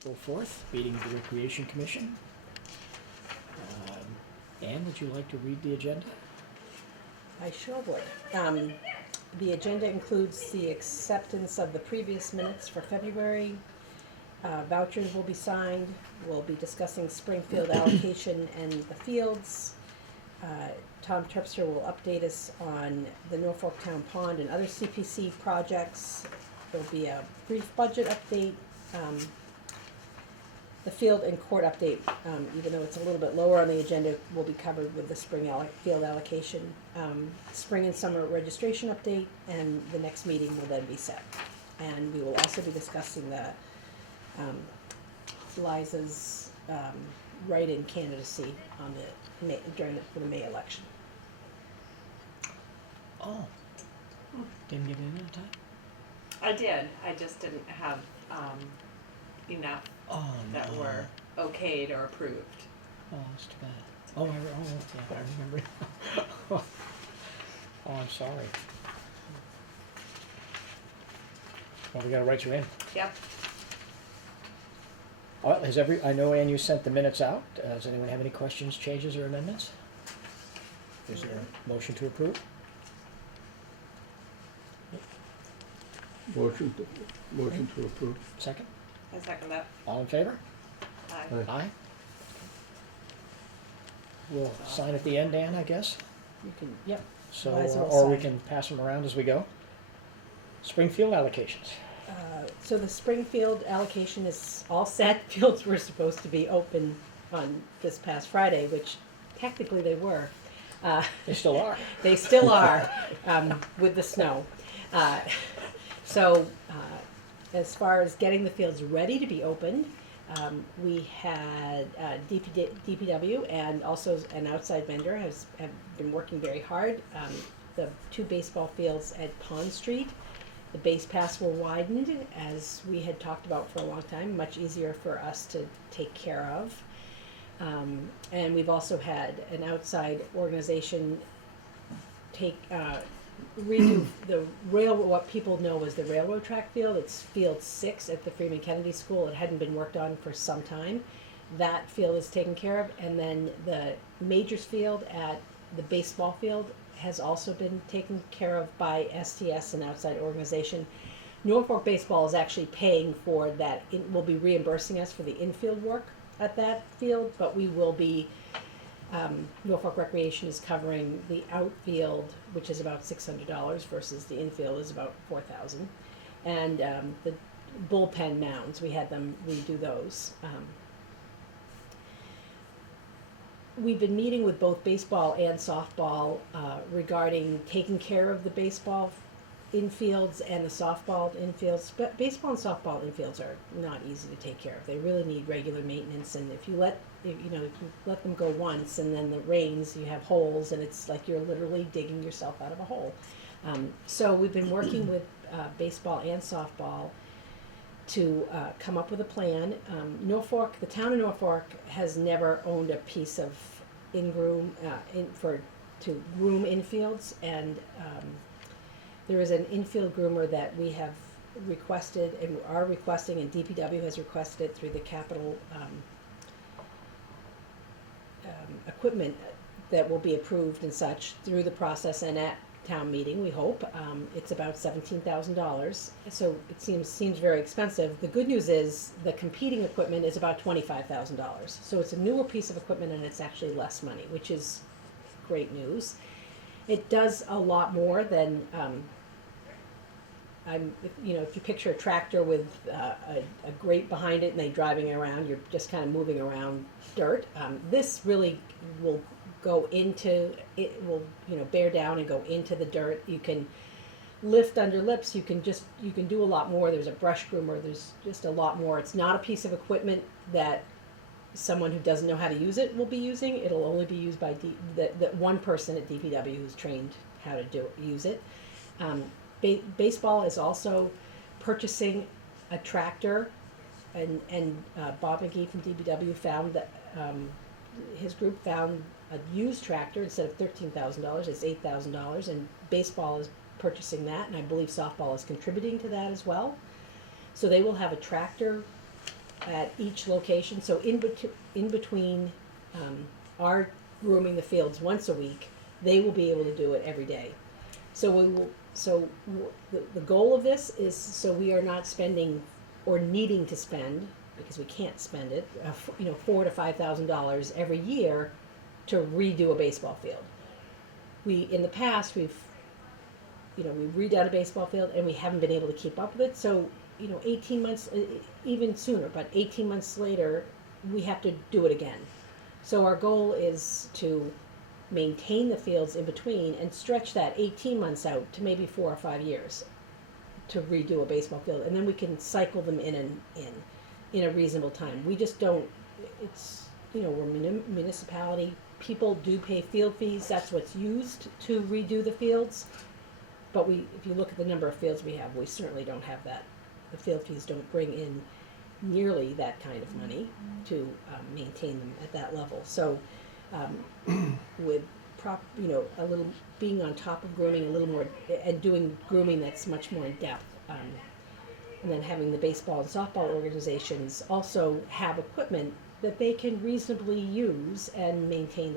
April 4th, meeting of the Recreation Commission. Ann, would you like to read the agenda? I sure would. The agenda includes the acceptance of the previous minutes for February. Vouchers will be signed. We'll be discussing Springfield allocation and the fields. Tom Terpster will update us on the Norfolk Town Pond and other CPC projects. There'll be a brief budget update. The field and court update, even though it's a little bit lower on the agenda, will be covered with the field allocation. Spring and summer registration update, and the next meeting will then be set. And we will also be discussing the Liza's write-in candidacy on the for the May election. Oh, didn't get in in time? I did. I just didn't have enough that were okayed or approved. Oh, that's too bad. Oh, yeah, I remember. Oh, I'm sorry. Well, we gotta write you in. Yep. I know, Ann, you sent the minutes out. Does anyone have any questions, changes, or amendments? Is there a motion to approve? Motion to approve. Second? I second that. All in favor? Aye. Aye. We'll sign at the end, Dan, I guess. You can, yep. So, Liza will or we sign. can pass them around as we go. Springfield allocations. So the Springfield allocation is all set. Fields were supposed to be open on this past Friday, which technically they were. They still are. They still are, with the snow. So as far as getting the fields ready to be opened, we had DPW and also an outside vendor have been working very hard. The two baseball fields at Pond Street, the base paths were widened, as we had talked about for a long time, much easier for us to take care of. And we've also had an outside organization redo the what people know as the railroad track field. It's field 6 at the Freeman Kennedy School. It hadn't been worked on for some time. That field is taken care of, and then the Majors field at the baseball field has also been taken care of by STS, an outside organization. Norfolk Baseball is actually paying for that. It will be reimbursing us for the infield work at that field, but we will be Norfolk Recreation is covering the outfield, which is about $600 versus the infield is about $4,000. And the bullpen mounds, we had them redo those. We've been meeting with both baseball and softball regarding taking care of the baseball infields and the softball infields. But baseball and softball infields are not easy to take care of. They really need regular maintenance, and if you let them go once and then it rains, you have holes, and it's like you're literally digging yourself out of a hole. So we've been working with baseball and softball to come up with a plan. Norfolk, the town of Norfolk, has never owned a piece of to groom infields, and there is an infield groomer that we have requested and are requesting, and DPW has requested through the capital equipment that will be approved and such through the process and at town meeting, we hope. It's about $17,000, so it seems very expensive. The good news is the competing equipment is about $25,000, so it's a newer piece of equipment and it's actually less money, which is great news. It does a lot more than if you picture a tractor with a grate behind it and they're driving around, you're just kind of moving around dirt. This really will go into it, will bear down and go into the dirt. You can lift under lips. You can do a lot more. There's a brush groomer. There's just a lot more. It's not a piece of equipment that someone who doesn't know how to use it will be using. It'll only be used by that one person at DPW who's trained how to use it. Baseball is also purchasing a tractor, and Bob McGee from DPW found that his group found a used tractor. Instead of $13,000, it's $8,000, and baseball is purchasing that, and I believe softball is contributing to that as well. So they will have a tractor at each location, so in between, our grooming the fields once a week, they will be able to do it every day. So the goal of this is so we are not spending or needing to spend, because we can't spend it, $4,000 to $5,000 every year to redo a baseball field. In the past, we've redone a baseball field and we haven't been able to keep up with it. So, 18 months, even sooner, but 18 months later, we have to do it again. So our goal is to maintain the fields in between and stretch that 18 months out to maybe 4 or 5 years to redo a baseball field. And then we can cycle them in a reasonable time. We just don't, we're a municipality. People do pay field fees. That's what's used to redo the fields. But if you look at the number of fields we have, we certainly don't have that. The field fees don't bring in nearly that kind of money to maintain them at that level. So with a little being on top of grooming a little more and doing grooming that's much more in depth, and then having the baseball and softball organizations also have equipment that they can reasonably use and maintain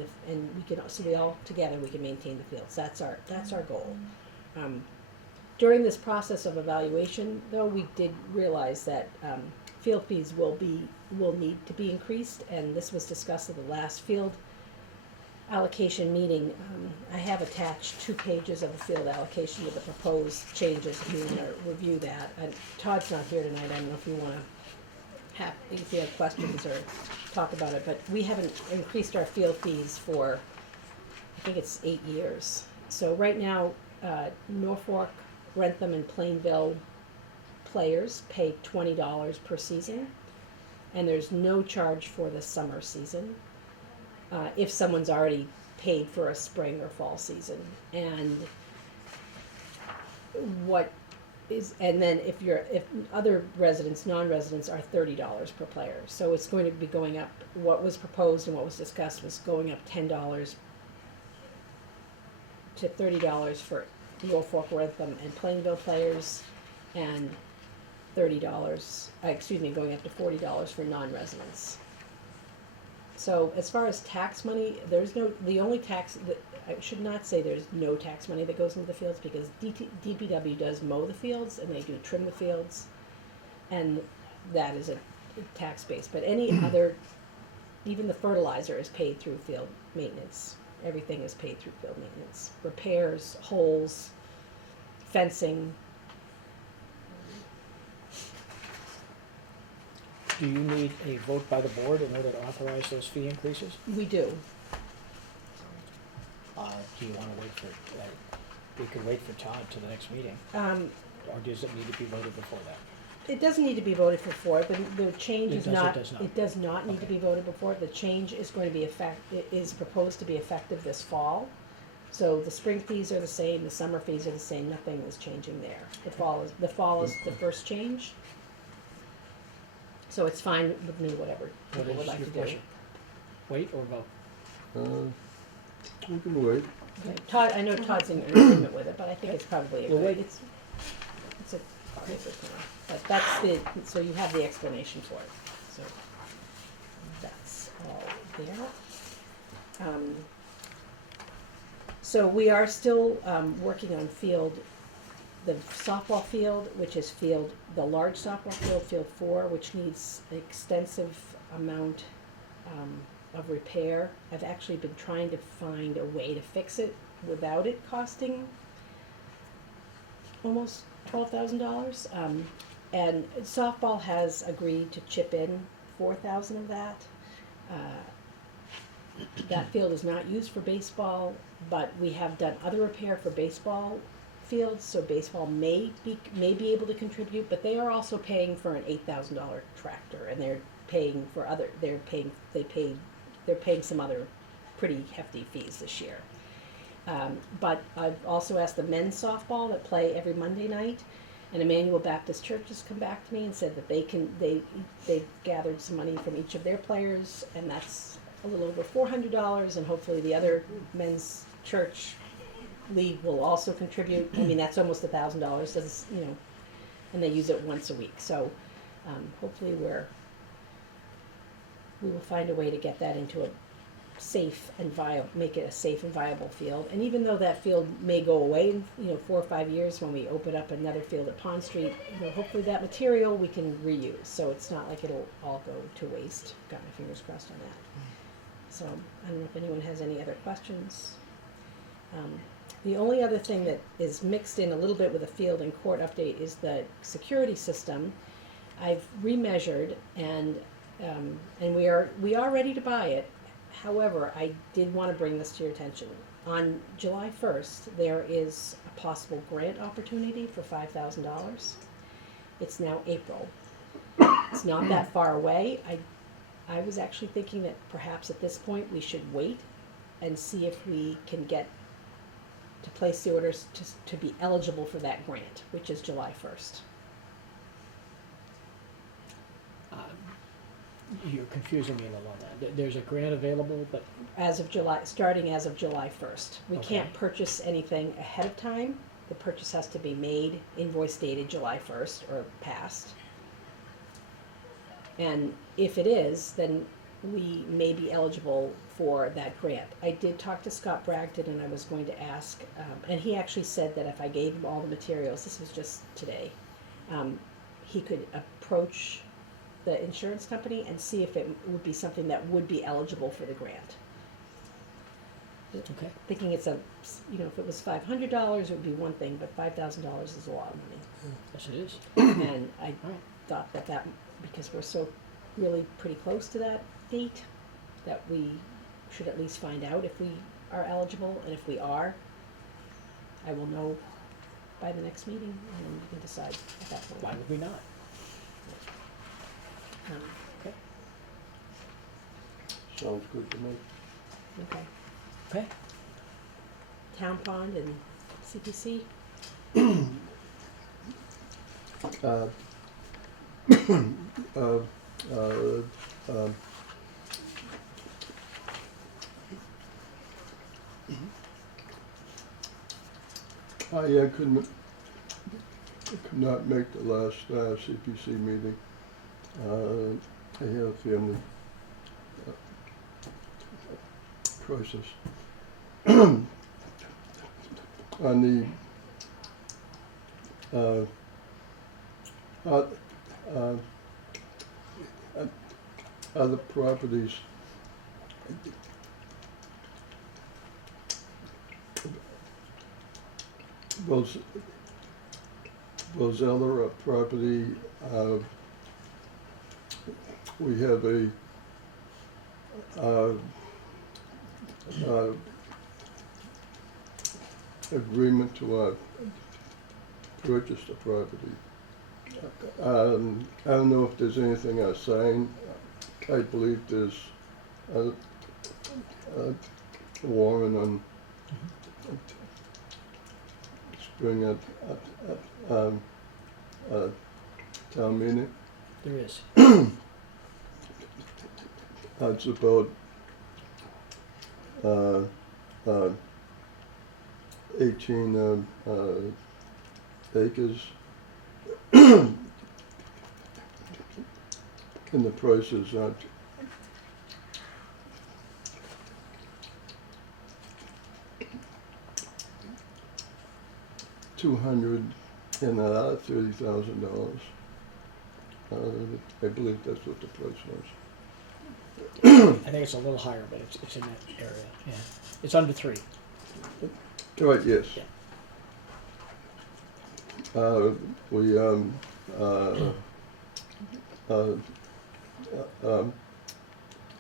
we all together we can maintain the fields. That's our goal. During this process of evaluation, though, we did realize that field fees will need to be increased, and this was discussed at the last field allocation meeting. I have attached 2 pages of the field allocation with the proposed changes if you want to review that. And Todd's not here tonight. I don't know if you want to if you have questions or talk about it, but we haven't increased our field fees for, I think it's 8 years. So right now, Norfolk, Wrentham, and Plainville players pay $20 per season, and there's no charge for the summer season if someone's already paid for a spring or fall season. And then if other non-residents are $30 per player. So it's going to be going up. What was proposed and what was discussed was going up $10 to $30 for Norfolk, Wrentham, and Plainville players, and going up to $40 for non-residents. So as far as tax money, the only tax that I should not say there's no tax money that goes into the fields, because DPW does mow the fields and they do trim the fields, and that is a tax base. But any other, even the fertilizer is paid through field maintenance. Everything is paid through field maintenance. Repairs, holes, fencing. Do you need a vote by the board in order to authorize those fee increases? We do. Do you want to wait for, we could wait for Todd to the next meeting, or does it need to be voted before that? It doesn't need to be voted for, but the change is not. It does not need to be voted before. The change is going to be is proposed to be effective this fall. So the spring fees are the same, the summer fees are the same. Nothing is changing there. The fall is the first change. So it's fine with me, whatever What people would is like your to do. pleasure? Wait or vote? We can wait. Okay. Todd, I know Todd's in agreement with it, but I think it's probably a We'll good. wait. It's a good thing. But so you have the explanation for it. So that's all there. So we are still working on the softball field, which is the large softball field, field 4, which needs an extensive amount of repair. I've actually been trying to find a way to fix it without it costing almost $12,000. And softball has agreed to chip in $4,000 of that. That field is not used for baseball, but we have done other repair for baseball fields, so baseball may be able to contribute, but they are also paying for an $8,000 tractor, and they're paying some other pretty hefty fees this year. But I've also asked the men's softball that play every Monday night, and Emmanuel Baptist Church has come back to me and said that they've gathered some money from each of their players, and that's a little over $400, and hopefully the other men's church league will also contribute. I mean, that's almost $1,000, and they use it once a week. So hopefully we're we will find a way to get that into a safe and viable, make it a safe and viable field. And even though that field may go away in, 4 or 5 years when we open up another field at Pond Street, hopefully that material we can reuse. So it's not like it'll all go to waste. Got my fingers crossed on that. So I don't know if anyone has any other questions. The only other thing that is mixed in a little bit with a field and court update is the security system. I've remeasured and we are ready to buy it. However, I did want to bring this to your attention. On July 1st, there is a possible grant opportunity for $5,000. It's now April. It's not that far away. I was actually thinking that perhaps at this point we should wait and see if we can get to place the orders to be eligible for that grant, which is July 1st. You're confusing me a little on that. There's a grant available, but Starting as of July 1st. We Okay. can't purchase anything ahead of time. The purchase has to be made, invoice dated July 1st or past. And if it is, then we may be eligible for that grant. I did talk to Scott Bragdon and I was going to ask, and he actually said that if I gave him all the materials, this was just today, he could approach the insurance company and see if it would be something that would be eligible for the grant. okay. Thinking it's if it was $500, it would be one thing, but $5,000 is a lot of money. Yes, it is. And I All right. thought that because we're so really pretty close to that date, that we should at least find out if we are eligible, and if we are, I will know by the next meeting, and then we can decide at that point. Why would we not? Okay. Sounds good to me. Okay. Okay. Town Pond and CPC? Uh, I could not make the last CPC meeting. I had a family crisis. On the other properties, those other property, we have a agreement to purchase the property. I don't know if there's anything I signed. I believe there's a warrant on spring at town meeting. There is. It's about 18 acres. And the price is at $230,000. I believe that's what the price was. I think it's a little higher, but it's in that area. Yeah. It's under 3. Right, yes. Yeah. We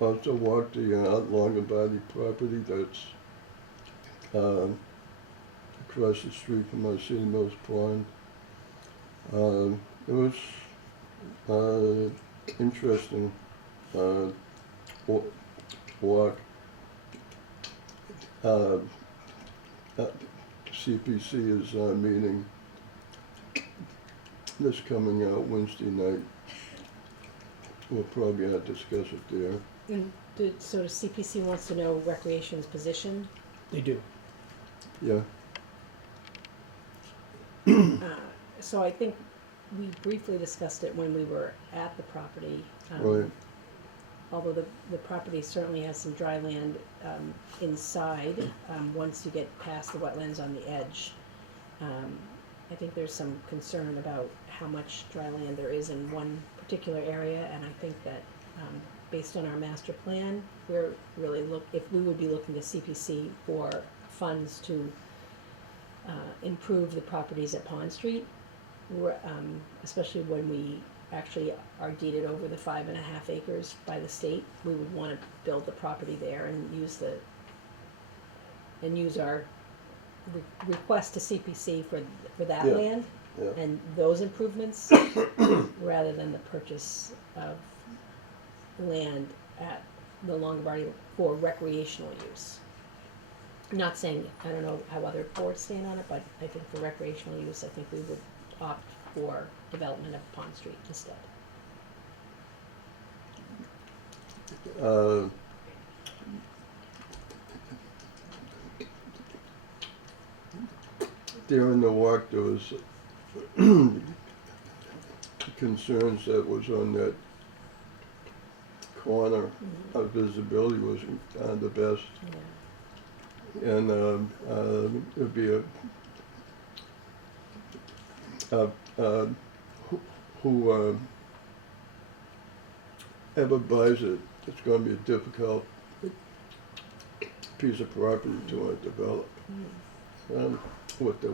also walked the Longer Body property that's across the street from our City Mills Pond. It was interesting walk. CPC is meeting this coming out Wednesday night. We'll probably discuss it there. And so CPC wants to know Recreation's position. They do. Yeah. So I think we briefly discussed it when we were at the property. Right. although the property certainly has some dry land, inside, once you get past the wetlands on the edge. I think there's some concern about how much dry land there is in one particular area, and I think that, based on our master plan, we're really if we would be looking to CPC for funds to, improve the properties at Pond Street, especially when we actually are deeded over the 5.5 acres by the state, we would wanna build the property there and use our request to CPC for that Yeah. land Yeah. and those improvements, rather than the purchase of land at the Longobardi for recreational use. Not saying, I don't know how other boards stand on it, but I think for recreational use, I think we would opt for development of Pond Street instead. During the walk, there was concerns that was on that corner. Our visibility wasn't the best, Yeah. and it'd be who ever buys it, it's going to be a difficult piece of property to develop. With the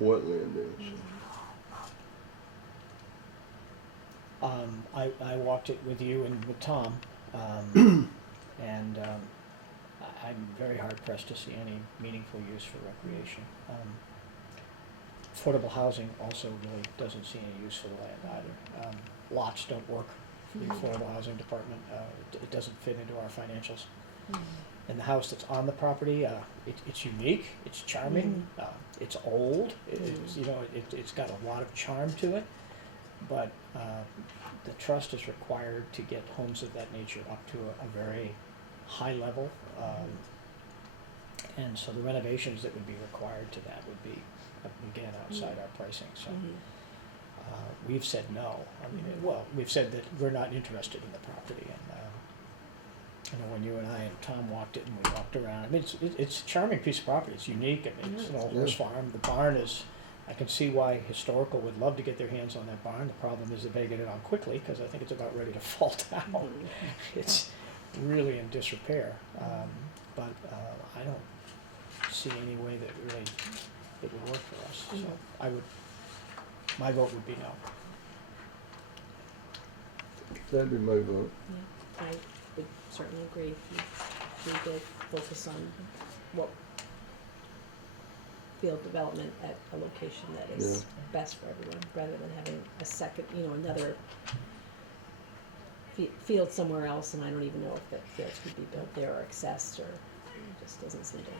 wetland is. I walked it with you and with Tom, and I'm very hard pressed to see any meaningful use for recreation. Affordable housing also really doesn't see any use for the land either. Lots don't work for the affordable housing department. It doesn't fit into our financials. And the house that's on the property, it's unique, it's charming, it's old, it's got a lot of charm to it, but the trust is required to get homes of that nature up to a very high level, and so the renovations that would be required to that would be, again, outside our pricing, so. We've said no. I mean, we've said that we're not interested in the property, and when you and I and Tom walked it and we walked around, I mean, it's a charming piece of property. It's unique. I mean, it's an old horse farm. The barn is, I can see why historical would love to get their hands on that barn. The problem is that they get it on quickly because I think it's about ready to fall down. It's really in disrepair. But I don't see any way that really it would work for us. So my vote would be no. That'd be my vote. Yeah, I would certainly agree if we did focus on what field development at a location that is best for everyone, rather than having a second, another field somewhere else, and I don't even know if that field could be built there or accessed, or it just doesn't seem to.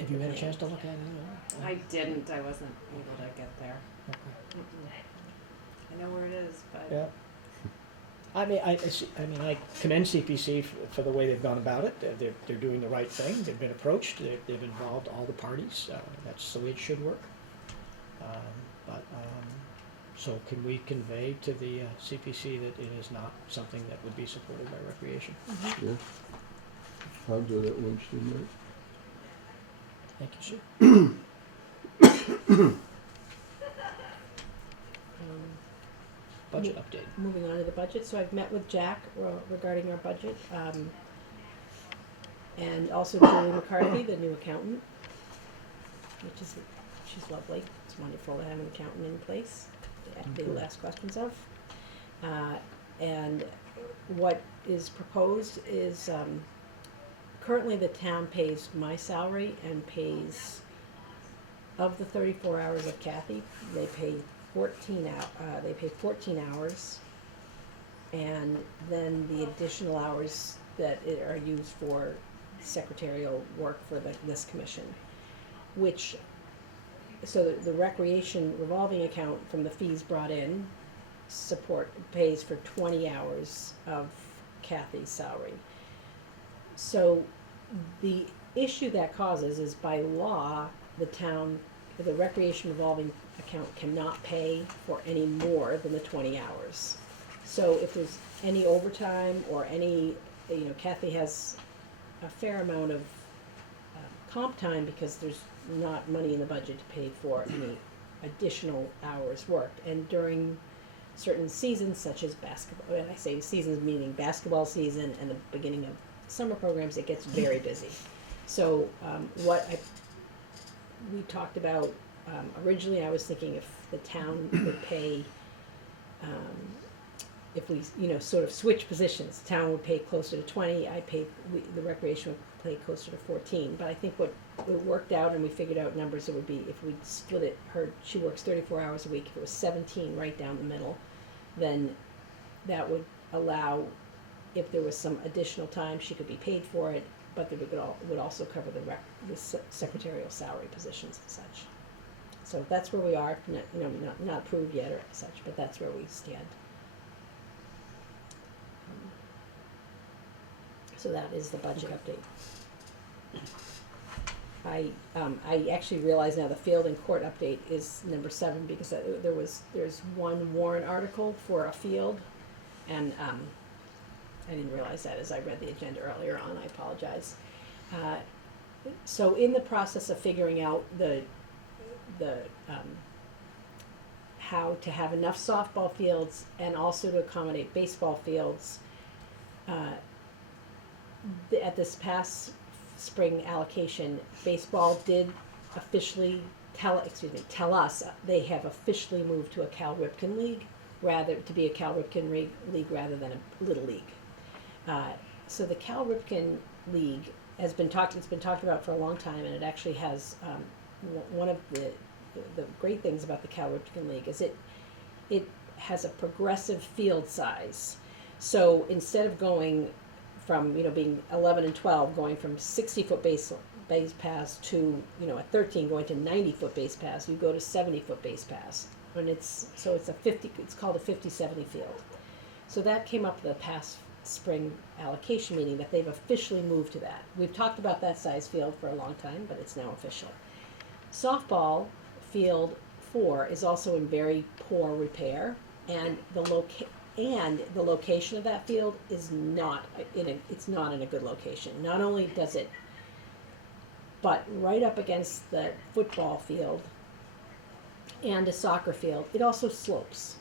Have you had a chance to look at it? I didn't, I wasn't able to get there. Okay. I know where it is, but. Yeah. I mean, I commend CPC for the way they've gone about it. They're doing the right thing. They've been approached. They've involved all the parties. That's the way it should work. So can we convey to the CPC that it is not something that would be supported by recreation? Yeah. I'll do that Wednesday night. Thank you, sir. Budget update. Moving on to the budget, so I've met with Jack regarding our budget, and also Julie McCarthy, the new accountant, she's lovely. It's wonderful to have an accountant in place to be asked questions of. And what is proposed is, currently the town pays my salary and pays, of the 34 hours of Kathy, they pay 14 hours, and then the additional hours that are used for secretarial work for this commission, so the recreation revolving account from the fees brought in pays for 20 hours of Kathy's salary. So the issue that causes is, by law, the recreation revolving account cannot pay for any more than the 20 hours. So if there's any overtime or any, Kathy has a fair amount of comp time because there's not money in the budget to pay for any additional hours worked. And during certain seasons, such as basketball, and I say seasons meaning basketball season and the beginning of summer programs, it gets very busy. So we talked about, originally I was thinking if the town would pay, if we, sort of switch positions, the town would pay closer to 20, the recreation would pay closer to 14. But I think what it worked out, and we figured out numbers, it would be if we split it, she works 34 hours a week, if it was 17 right down the middle, then that would allow, if there was some additional time, she could be paid for it, but it would also cover the secretarial salary positions and such. So that's where we are, not approved yet or such, but that's where we stand. So that is the budget update. I actually realize now the field and court update is number 7 because there's one warrant article for a field, and I didn't realize that as I read the agenda earlier on. I apologize. So in the process of figuring out the how to have enough softball fields and also to accommodate baseball fields, at this past spring allocation, baseball did officially tell us they have officially moved to a Cal Ripken League, to be a Cal Ripken League rather than a Little League. So the Cal Ripken League it's been talked about for a long time, and it actually has, one of the great things about the Cal Ripken League is it has a progressive field size. So instead of going from, being 11 and 12, going from 60-foot base paths to, at 13 going to 90-foot base paths, you go to 70-foot base paths. And it's called a 50-70 field. So that came up the past spring allocation meeting, that they've officially moved to that. We've talked about that size field for a long time, but it's now official. Softball field 4 is also in very poor repair, and the location of that field is not in a good location. Not only does it, but right up against the football field and a soccer field, it also slopes.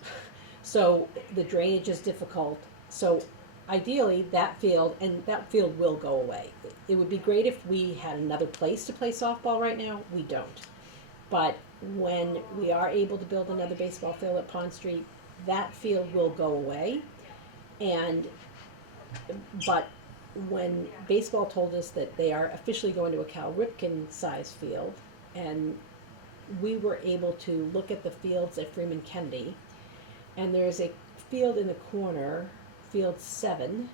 So the drainage is difficult. So ideally, that field will go away. It would be great if we had another place to play softball right now. We don't. But when we are able to build another baseball field at Pond Street, that field will go away. But when baseball told us that they are officially going to a Cal Ripken size field, and we were able to look at the fields at Freeman Kennedy, and there's a field in the corner, field 7.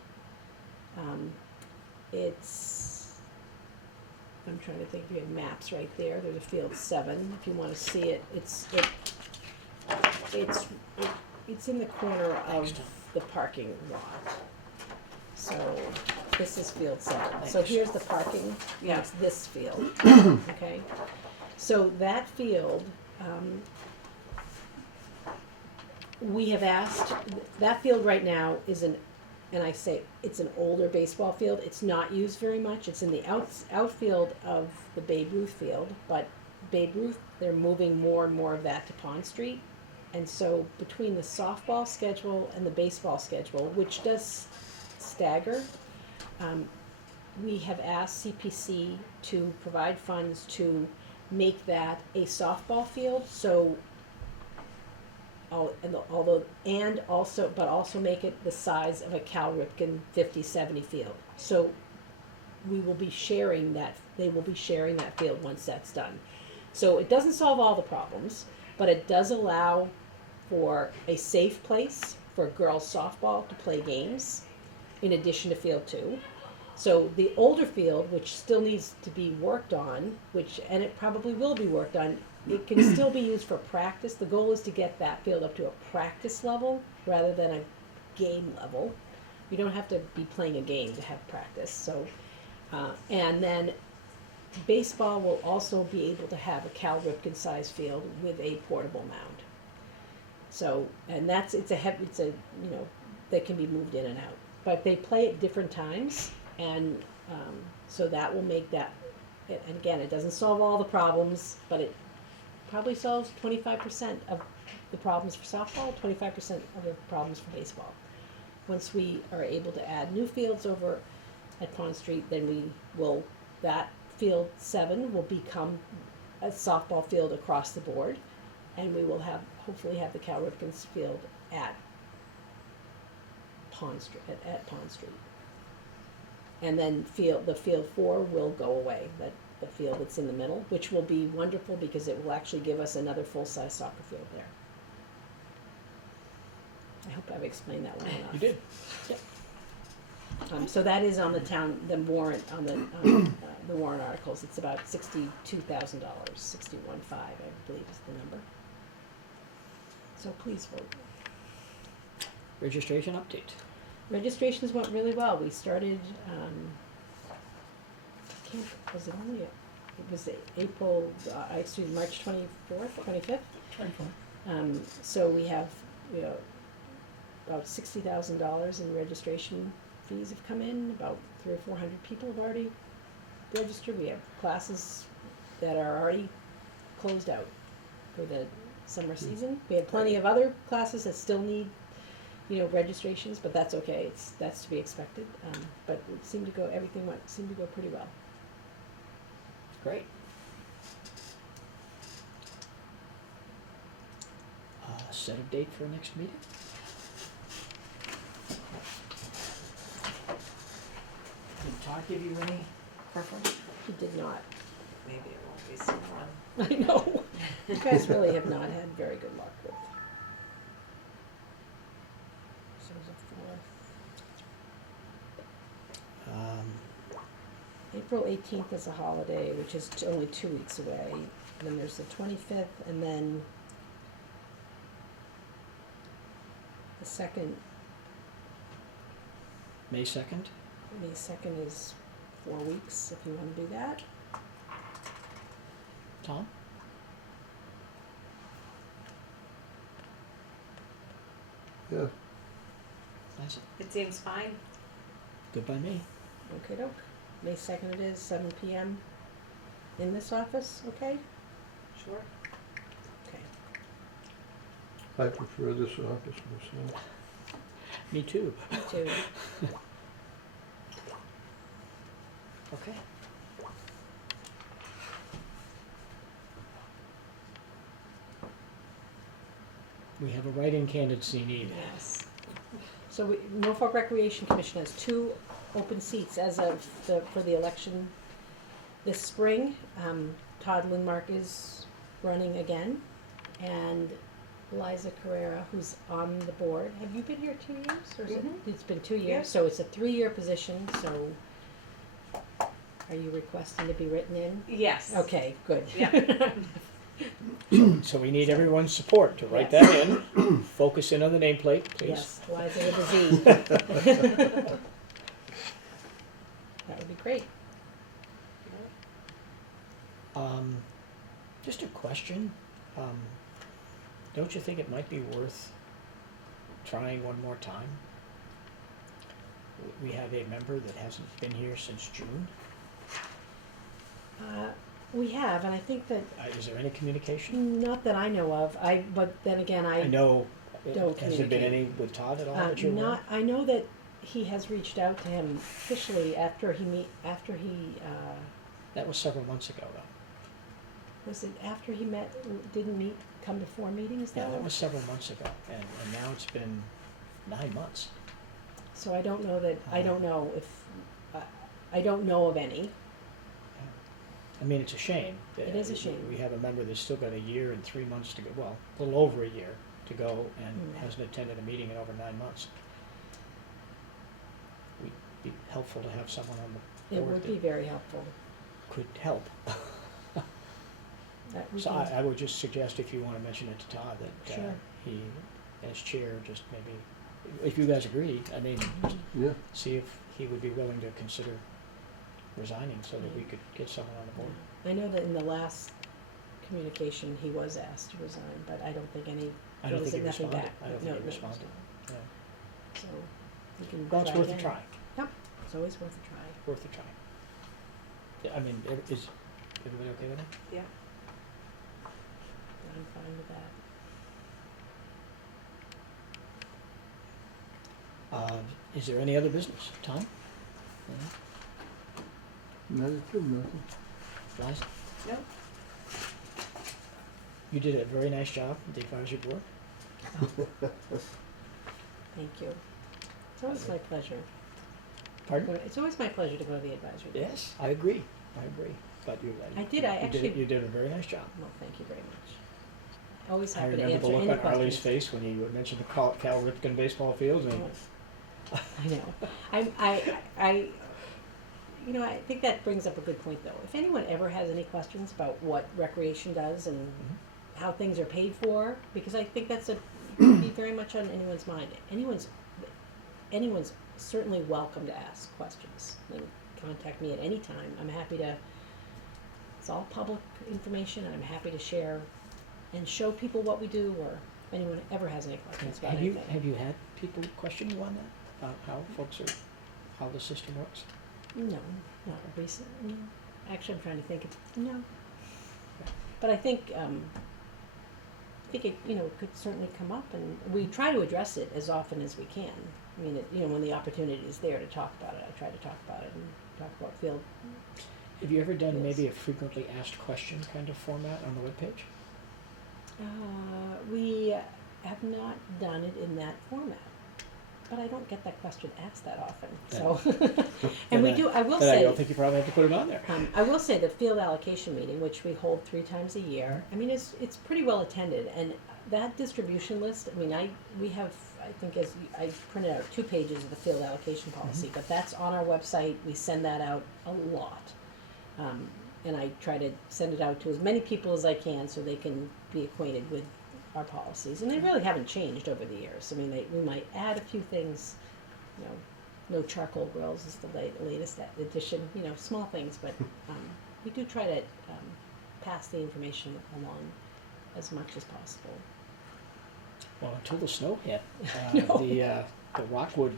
I'm trying to think if you have maps right there. There's a field 7 if you want to see it. It's in the corner of the parking lot. So this is field 7. So here's the parking. Yeah. It's this field. Okay. So that field, we have asked. That field right now is and I say it's an older baseball field. It's not used very much. It's in the outfield of the Babe Ruth field, but Babe Ruth, they're moving more and more of that to Pond Street. And so between the softball schedule and the baseball schedule, which does stagger, we have asked CPC to provide funds to make that a softball field. So, also make it the size of a Cal Ripken 50-70 field. So we will be sharing that. They will be sharing that field once that's done. So it doesn't solve all the problems, but it does allow for a safe place for girls softball to play games, in addition to field 2. So the older field, which still needs to be worked on, and it probably will be worked on, it can still be used for practice. The goal is to get that field up to a practice level rather than a game level. You don't have to be playing a game to have practice. So, and then baseball will also be able to have a Cal Ripken size field with a portable mound. So, and it's that can be moved in and out. But they play at different times, and so that will make that, and again, it doesn't solve all the problems, but it probably solves 25% of the problems for softball, 25% of the problems for baseball. Once we are able to add new fields over at Pond Street, then we will, that field 7 will become a softball field across the board, and we will have, hopefully have the Cal Ripken's field at Pond Street, at Pond Street. And then the field 4 will go away, that the field that's in the middle, which will be wonderful because it will actually give us another full-size soccer field there. I hope I've explained that well enough. You did. So that is on the warrant, on the warrant articles. It's about $62,000, $61,500, I believe is the number. So please vote. Registration update. Registrations went really well. We started, was it only, it was April, March 24th, 25th? So we have, about $60,000 in registration fees have come in. About 300 or 400 people have already registered. We have classes that are already closed out for the summer season. We have plenty of other classes that still need, registrations, but that's okay. That's to be expected. But it seemed to go, seemed to go pretty well. Great. Set a date for next meeting? Did Todd give you any preference? He did not. Maybe it won't be someone. I know. You guys really have not had very good luck with. So the 4th. April 18th is a holiday, which is only 2 weeks away. And then there's the 25th, and then the 2nd. May 2nd? May 2nd is 4 weeks, if you want to do that. Tom? Yeah, That's It seems fine. good by me. Okay, doke. May 2nd it is, 7 p.m. in this office, okay? Sure. Okay. I prefer this office myself. Me too. Me too. Okay. We have a write-in candidacy need. Yes. So Norfolk Recreation Commission has 2 open seats as of for the election this spring. Todd Lindmark is running again, and Liza Carrera, who's on the board. Have you been here 2 years, or is Mhm. it's been 2 years? Yeah. So it's a 3-year position. So are you requesting to be written in? Yes. Okay, good. Yeah. So we need everyone's support to write Yes. that in. Focus in on the nameplate, please. Yes, Liza with a Z. That would be great. Just a question. Don't you think it might be worth trying one more time? We have a member that hasn't been here since June. We have, and I think that, Is there any communication? not that I know of, but then again, I know, don't has there been communicate. any with Todd at all that you're aware of? I know that he has reached out to him officially after he, That was several months ago, though. was it after he didn't meet, come to 4 meetings though? Yeah, that was several months ago, and now it's been 9 months. So I don't know that, I don't know if, I don't know of any. I mean, it's a shame. that It is a shame. We have a member that's still got a year and 3 months to go, well, a little over a year to go, and Mm. hasn't attended a meeting in over 9 months. It'd be helpful to have someone on the It board would be that very helpful. could help. That we So can- I would just suggest, if you want to mention it to Todd, that Sure. he, as chair, just maybe, if you guys agree, I mean, Yeah, see if he would be willing to consider resigning so that we could get someone on the board. I know that in the last communication, he was asked to resign, but I don't think any, I there don't was think he nothing responded. back. I don't No, think he no, responded. Yeah. So you can Well, it's try worth a again. try, Yep, it's always worth a try. worth a try. Yeah, I mean, is everybody okay with it? Yeah. I'm fine with that. Is there any other business? Tom? Nothing, nothing. Liza? No. You did a very nice job with the advisory board. Thank you. It's always my pleasure. Pardon? It's always my pleasure to go to the advisory board. Yes, I agree. But you. I did, I actually- You did a very nice job. Well, thank you very much. Always I happy to remember answer the any look questions. on Arlie's face when you mentioned the Cal Ripken baseball field, and I know. I, you know, I think that brings up a good point, though. If anyone ever has any questions about what recreation does and how things are paid for, because I think that's be very much on anyone's mind. Anyone's certainly welcome to ask questions and contact me at any time. I'm happy to. It's all public information, and I'm happy to share and show people what we do, or if anyone ever has any questions about anything. have you had people question you on that, about how the system works? No, not recent. No. Actually, I'm trying to think. No. But I think it could certainly come up, and we try to address it as often as we can. I mean, when the opportunity is there to talk about it, I try to talk about it and talk about field. Have you ever done Yes. maybe a frequently asked question kind of format on the webpage? We have not done it in that format, but I don't get that question asked that often. So, and we do. I will But I say. don't think you probably have to put it on there. I will say the field allocation meeting, which we hold 3 times a year, I mean, it's pretty well attended, and that distribution list, I mean, we have, I think I printed out 2 pages of the field allocation policy, but that's on our website, we send that out a lot. And I try to send it out to as many people as I can so they can be acquainted with our policies, and they really haven't changed over the years. I mean, we might add a few things, no charcoal grills is the latest addition, small things, but we do try to pass the information along as much as possible. Well, until the snow hit, No. the Rockwood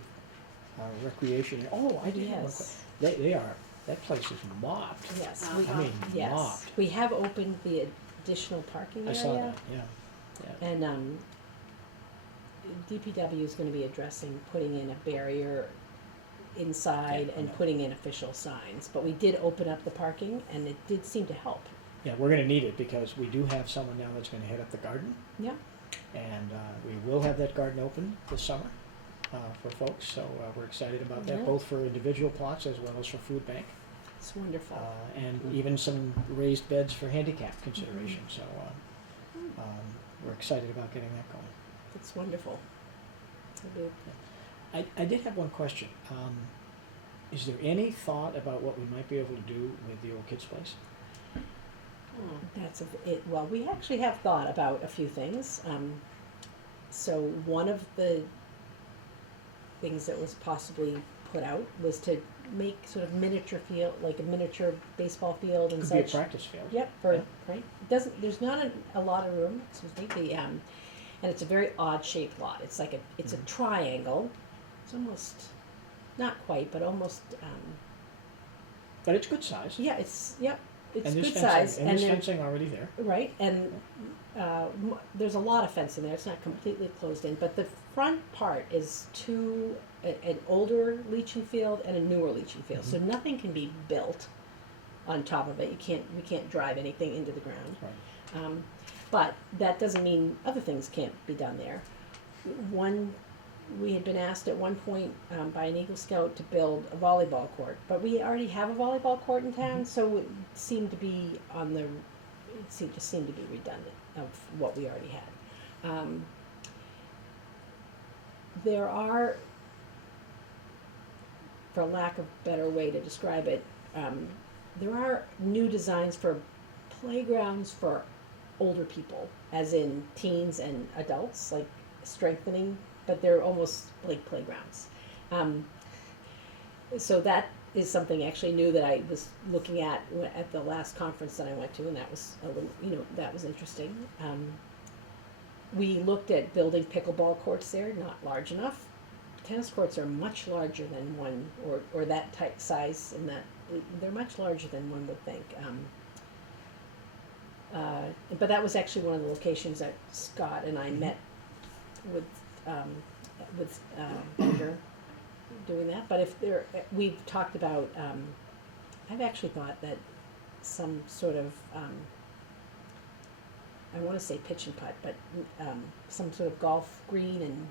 recreation. Oh, I did have one Yes. question. That place is mopped. Yes, Uh-huh. I mean, yes. mopped. We have opened the additional parking area. I saw that. Yeah. And DPW is going to be addressing putting in a barrier inside Yeah, I and know. putting in official signs. But we did open up the parking, and it did seem to help. Yeah, we're going to need it because we do have someone now that's going to head up the garden, Yeah. and we will have that garden open this summer for folks. So we're excited about that, Yeah. both for individual plots as well as for food bank, It's wonderful. and even some raised beds for handicap consideration. So we're excited about getting that going. It's wonderful. It'll be- I did have one question. Is there any thought about what we might be able to do with the old kids' place? That's well, we actually have thought about a few things. So one of the things that was possibly put out was to make sort of miniature field, like a miniature baseball field and Could such. be a practice field. Yep, Yeah. right. It doesn't. There's not a lot of room. Excuse me. And it's a very odd shaped lot. It's like it's a triangle. It's almost, not quite, but almost. But it's good size. Yeah, it's And there's good fencing, size, and there's there- fencing already there. right, and there's a lot of fence in there. It's not completely closed in, but the front part is an older leaching field and a newer leaching field. So nothing can be built on top of it. We can't drive anything into the ground. Right. But that doesn't mean other things can't be done there. We had been asked at one point by an Eagle Scout to build a volleyball court, but we already have a volleyball court in town, so it seemed to be redundant of what we already had. There are, for lack of a better way to describe it, there are new designs for playgrounds for older people, as in teens and adults, like strengthening, but they're almost like playgrounds. So that is something actually new that I was looking at the last conference that I went to, and that was a little, that was interesting. We looked at building pickleball courts there, not large enough tennis courts are much larger than one, or that type size, and that, they're much larger than one would think. But that was actually one of the locations that Scott and I met with, Bender doing that. But if there, we've talked about, I've actually thought that some sort of, I wanna say pitch and putt, but, some sort of golf green and,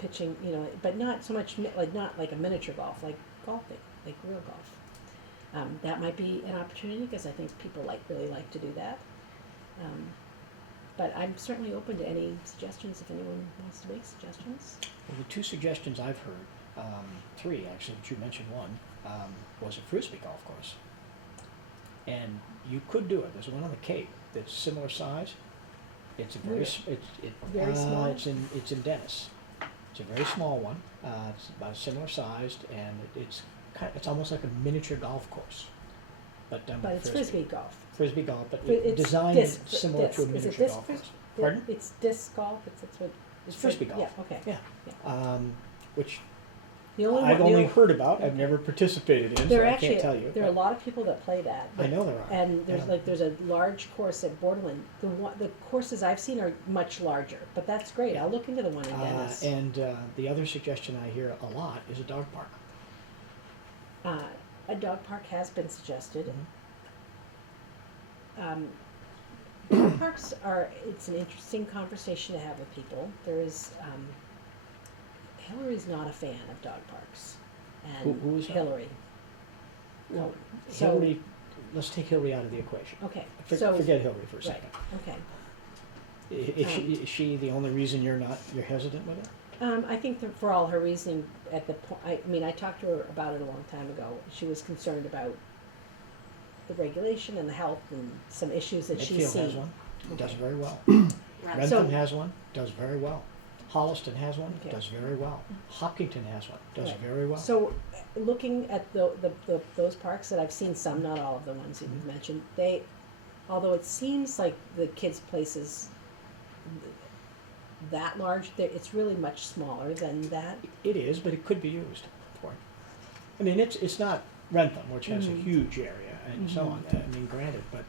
pitching, you know, but not so much, not like a miniature golf, like golfing, like real golf. That might be an opportunity, cause I think people really like to do that. But I'm certainly open to any suggestions if anyone wants to make suggestions. Well, the two suggestions I've heard, three actually, but you mentioned one, was a Frisbee golf course. And you could do it, there's one on the Cape that's similar size. It's a very, Very small? It's in Dennis. It's a very small one, it's about similar sized, and it's almost like a miniature golf course, but done But with it's Frisbee golf. Frisbee golf, but It's designed disc- similar to a disc. Is it miniature disc golf fris- course. Pardon? It's disc golf, that's what. It's Frisbee golf. Yeah, okay. Yeah, which The only I've one- only the- heard about, I've never participated in, so There I actually, can't tell you. there are a but lot of people that play that. I know there are. And there's yeah. there's a large course at Borderland. The courses I've seen are much larger, but that's great. I'll look into the one in Dennis. And the other suggestion I hear a lot is a dog park. A dog park has been suggested. Mhm. Dog parks it's an interesting conversation to have with people. There is, Hillary's not a fan of dog parks. And Who is that? Hillary. Well, So- Hillary, let's take Hillary out of the equation. Okay, so, Forget Hillary for a right, second. okay. Is she the only reason you're hesitant with it? I think that for all her reasoning at the point, I mean, I talked to her about it a long time ago. She was concerned about the regulation and the health and some issues that she's Medfield seen. has one, does Okay. very well. Right. So- Rentham has one, does very well. Holliston has one, Okay. does very well. Hopkinton has one, does Right. very well. So, looking at those parks that I've seen, some, not all of the ones that you've mentioned, although it seems like the kids' places that large, it's really much smaller than that. It is, but it could be used for it. I mean, it's not Rentham, which has a Mhm. huge area and so Mhm. on, I mean, granted, but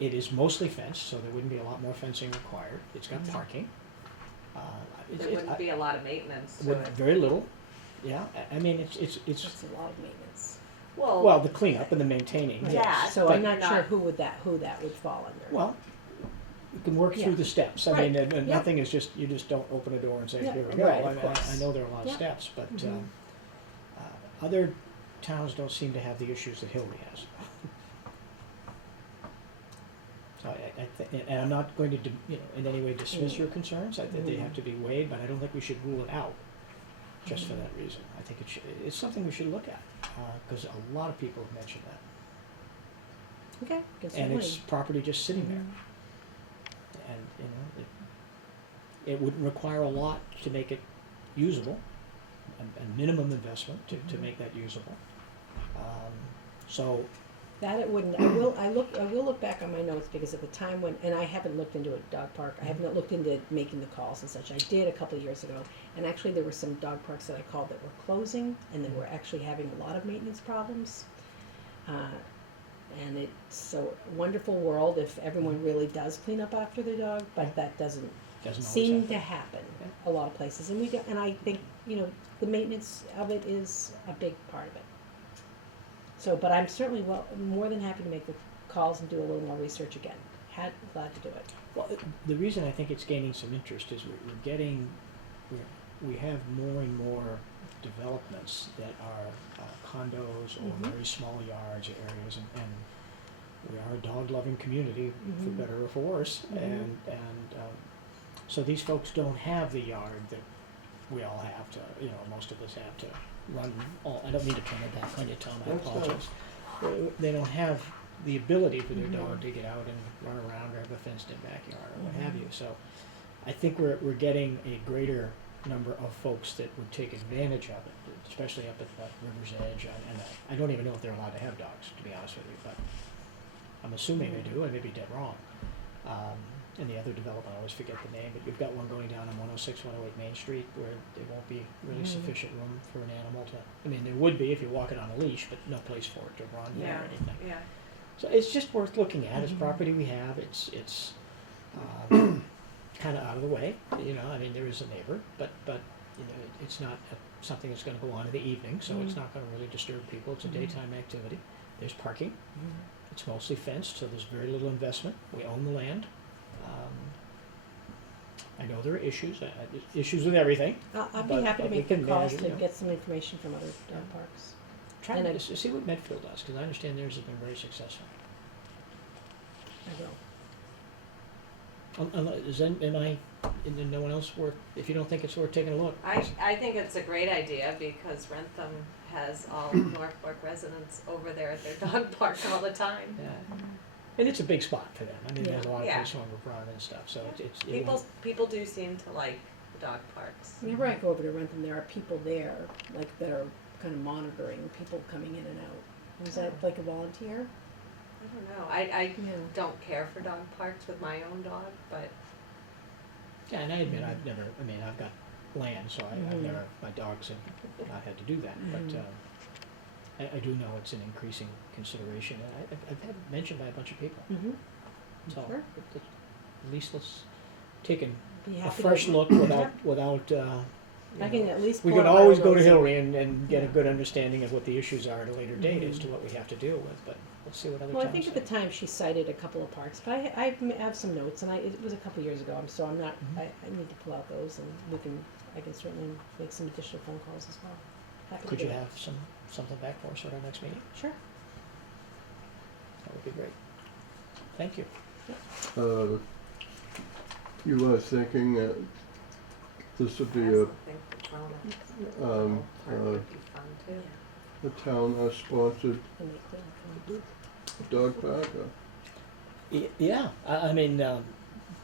it is mostly fenced, so there wouldn't be a lot more fencing required. It's got Mhm. parking. There wouldn't be a lot of maintenance to With it. very little, yeah, I mean, it's, It's a lot of maintenance. well, the cleanup and the maintaining, Right. yes. So but- I'm not not- sure who that would fall under. Well, you can work Yeah. through the steps. I Right. mean, and Yeah. nothing is just, you just don't open a door and say, Yeah. here we go. Right, of I course. know there are a lot of Yeah. steps, but Mhm. other towns don't seem to have the issues that Hillary has. So and I'm not going to, in any way dismiss your concerns. I think they have to be weighed, but I don't think we should rule it out just for that reason. I think it's something we should look at, because a lot of people have mentioned that. Okay, can And it's certainly. property just sitting there. Mhm. And, it wouldn't require a lot to make it usable, a minimum investment to Mhm. make that usable. So, That it wouldn't, I will look back on my notes, because at the time when, and I haven't looked into a dog park, I haven't looked into making the calls and such. I did a couple of years ago, and actually there were some dog parks that I called that were closing, and they were actually having a lot of maintenance problems. And it's a wonderful world if everyone really does clean up after their dog, but that doesn't doesn't always seem happen. to happen Yeah. a lot of places, and we don't, and I think, the maintenance of it is a big part of it. So, but I'm certainly more than happy to make the calls and do a little more research again. Glad to do it. Well, the reason I think it's gaining some interest is we have more and more developments that are condos or Mhm. very small yards or areas, and we are a dog-loving community, for Mhm. better or for worse, Mhm. and so these folks don't have the yard that we all have to, most of us have to run I don't mean to turn it back on you, Tom, I That's apologize. They don't have the ability for their Mhm. dog to get out and run around or have a fenced-in backyard or what have you, so I think we're getting a greater number of folks that would take advantage of it, especially up at River's Edge, and I don't even know if they're allowed to have dogs, to be honest with you, but I'm assuming they do, I may be dead wrong. and the other development, I always forget the name, but you've got one going down on 106, 108 Main Street where there won't be really Mhm. sufficient room for an animal to, I mean, there would be if you walk it on a leash, but no place for it to run Yeah, or anything. yeah. So it's just worth looking at. It's Mhm. property we have. It's kind of out of the way. You know, I mean, there is a neighbor, but you know, it's not something that's going to go on in the evening, so it's Mhm. not going to really disturb people. It's a Mhm. daytime activity. There's parking. Mhm. It's mostly fenced, so there's very little investment. We own the land. I know there are issues. Issues with everything. I'd But- be happy to but we make the can calls manage it, to you know. get some information from other Yeah. parks. Try And to I- see what Medfield does, because I understand theirs has been very successful. I will. And no one else worth, if you don't think it's worth taking a look. I think it's a great idea because Rentham has all Norfolk residents over there at their dog park all the time. Yeah. And it's a big spot for them. I mean, there's a lot of Yeah. places on the run and stuff, so it People do seem to like the dog parks. Whenever I go over to Rentham, there are people there, like, that are kind of monitoring people coming in and out. Is that like a volunteer? I don't know. I Yeah. don't care for dog parks with my own dog, but yeah, and I admit, I've got land, so I've Mhm. never, my dogs have not had to do that, but, Mhm. I do know it's an increasing consideration, and I've had it mentioned by a bunch of people, Mm-hmm. so Sure. at least let's take Be a happy fresh to, look without, I can at least. we pull could out always all go to those- Hillary and get a Yeah. good understanding of what the issues are at a later date as Mhm. to what we have to deal with, but let's see what other Well, I towns think say. at the time she cited a couple of parks, but I have some notes, and it was a couple years ago, so I'm not, Mhm. I need to pull out those, and I can certainly make some additional phone calls as well. Happy to Could do you it. have something back for us at our next meeting? Sure. That would be great. Thank you. You are thinking that this would I be also think the grown-up park would be fun too. a town-sponsored And they clean. dog park? Yeah, I mean,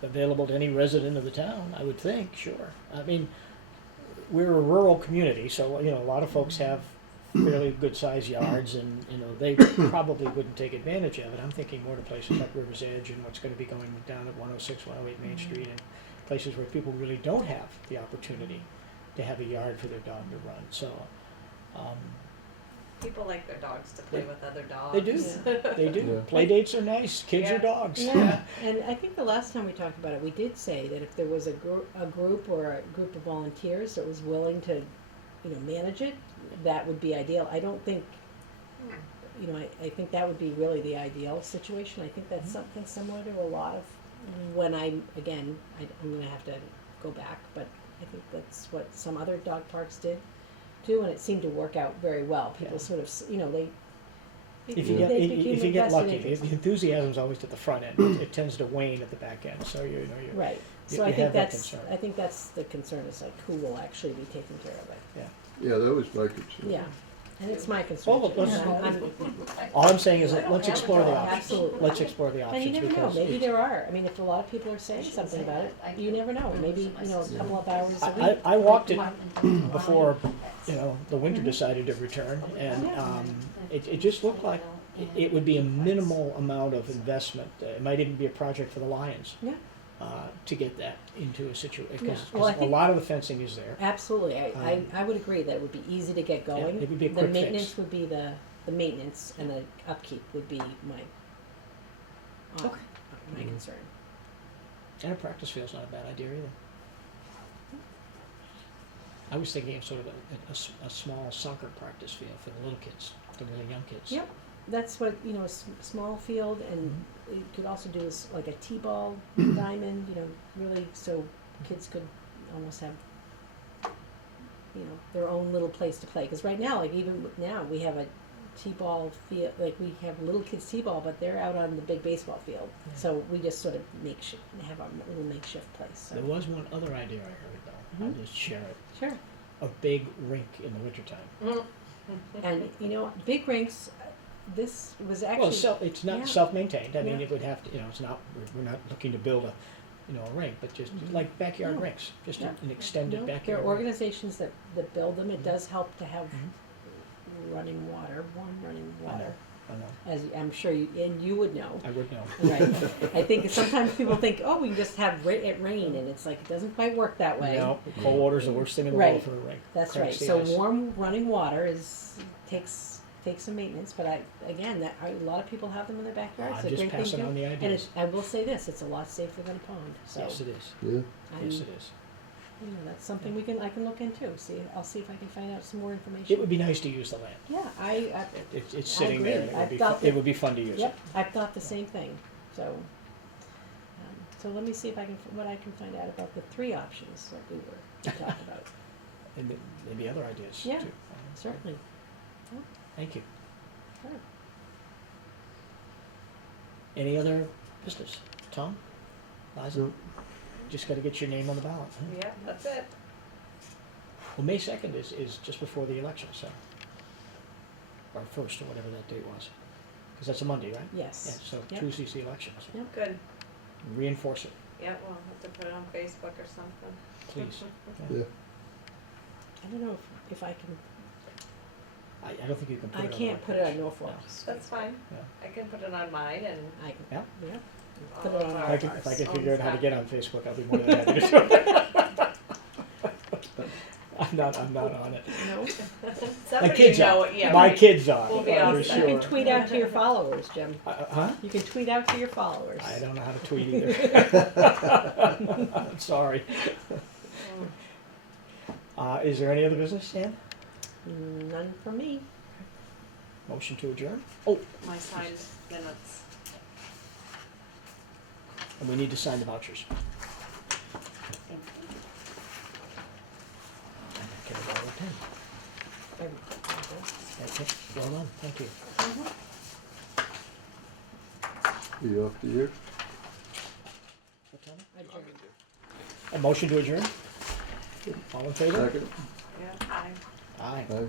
available to any resident of the town, I would think, sure. I mean, we're a rural community, so, you know, a lot of folks have fairly good-sized yards, and, you know, they probably wouldn't take advantage of it. I'm thinking more to places like River's Edge and what's gonna be going down at 106, 108 Main Street, and places where people really don't have the opportunity to have a yard for their dog to run, so, People like their dogs to play with other dogs. they do, Yeah. they do. Yeah. Play dates are nice, kids are Yeah. dogs. Yeah, and I think the last time we talked about it, we did say that if there was a group or a group of volunteers that was willing to, you know, manage it, that would be ideal. I don't think, you know, I think that would be really the ideal situation. I think that's something similar to a lot of, when I'm gonna have to go back, but I think that's what some other dog parks did too, and it seemed to work out very well. People Yeah. sort of, you know, they If you they get, became if you get invested lucky, interest. the enthusiasm's always at the front end, it tends to wane at the back end, so you know, you're. Right, You- so I you think have that that's, concern. I think that's the concern, is like who will actually be taking care of it. Yeah, that was my concern. Yeah, and it's my concern. Well, too. let's- I'm- All I'm saying is that let's explore the options. Absolutely. Let's explore the And options you never know, because maybe it's- there are, I mean, if a lot of people are saying something about it, you never know, maybe, you know, a couple of hours a week. I walked it before, you know, the winter Mhm. decided to return, and Yeah. it just looked like it would be a minimal amount of investment. It might even be a project for the Lions Yeah, to get that into a situation, Yeah. because Well, I a think- lot of the fencing is there. absolutely, I would agree that it would be easy to get going. it would be a The quick maintenance fix. would be the maintenance, and the upkeep would be my, Okay. my concern. And a practice field's not a bad idea either. I was thinking of sort of a small soccer practice field for the little kids, the really young kids. Yep, that's what, you know, a small field, and you could also do is like a T-ball diamond, you know, really, so kids could almost have, you know, their own little place to play. Because right now, like even now, we have a T-ball field, like we have little kids T-ball, but they're out on the big baseball field. Yeah. So we just sort of have our little makeshift place, There so. was one other idea I heard though, I'll Mhm. just share it, Sure. a big rink in the wintertime. And, you know, big rinks, this was actually. Well, it's yeah. not self-maintained, I mean, Yeah. it would have to, you know, it's not, we're not looking to build a, you know, a rink, but just Mhm. like backyard No. rinks, just Yeah. an extended No, backyard there are rink. organizations that build them, it Mhm. does help to have Mhm. running water, warm running I know. water. I know. as I'm sure you, and you would know. I would know. Right. I think sometimes people think, oh, we can just have it rain, and it's like, it doesn't quite work that way. No, cold water's the worst thing in the Right. world for a ring. That's Cracks right. the So ice. warm running water takes some maintenance, but a lot of people have them in their backyards. I'm It's a just great thing passing to on the And ideas. I will say this, it's a lot safer than a pond, so. Yes, it is. Yeah, Yes, it is. That's something I can look into, I'll see if I can find out some more information. It would be nice to use the land. Yeah, It's I sitting there, and agree. it would I've be, thought it would be fun to use it. yep, I've thought the same thing, so let me see if what I can find out about the 3 options that we were talking about, And maybe other ideas, Yeah. too. certainly. Thank you. Sure. Any other business? Tom? Liza? No. Just gotta get your name on the ballot. Huh? Yeah, that's it. Well, May 2nd is just before the election, so. Or 1st, or whatever that date was. Because that's a Monday, right? Yes. Yeah, so Yep. Tuesday's the election, so Yep. Good. reinforce it, Yeah, we'll have to put it on Facebook or something. please. yeah. I don't know if I can, I don't think you can put I it on. can't our put it page. on Norfolk. That's fine. Yeah. I can put it on mine and I can, Yeah. yeah. all Put it of on If our I can, if I can own figure out how to stuff. get on Facebook, I'll be more than happy to do it. I'm not on it. No? Somebody kids you know, are. yeah, My right. kids are, We'll be for all You set. sure. can tweet out to your followers, Jim. Huh? You can tweet out to your followers. I don't know how to tweet either. I'm sorry. Is there any other business, Dan? None from me. Motion to adjourn? Oh, My signed minutes. and we need to sign the vouchers. Get a dollar pen. That's it. Well done, thank you. You off the air? What time? Adjourned. A motion to adjourn? All in favor? Second? Yeah, I. Aye. Aye.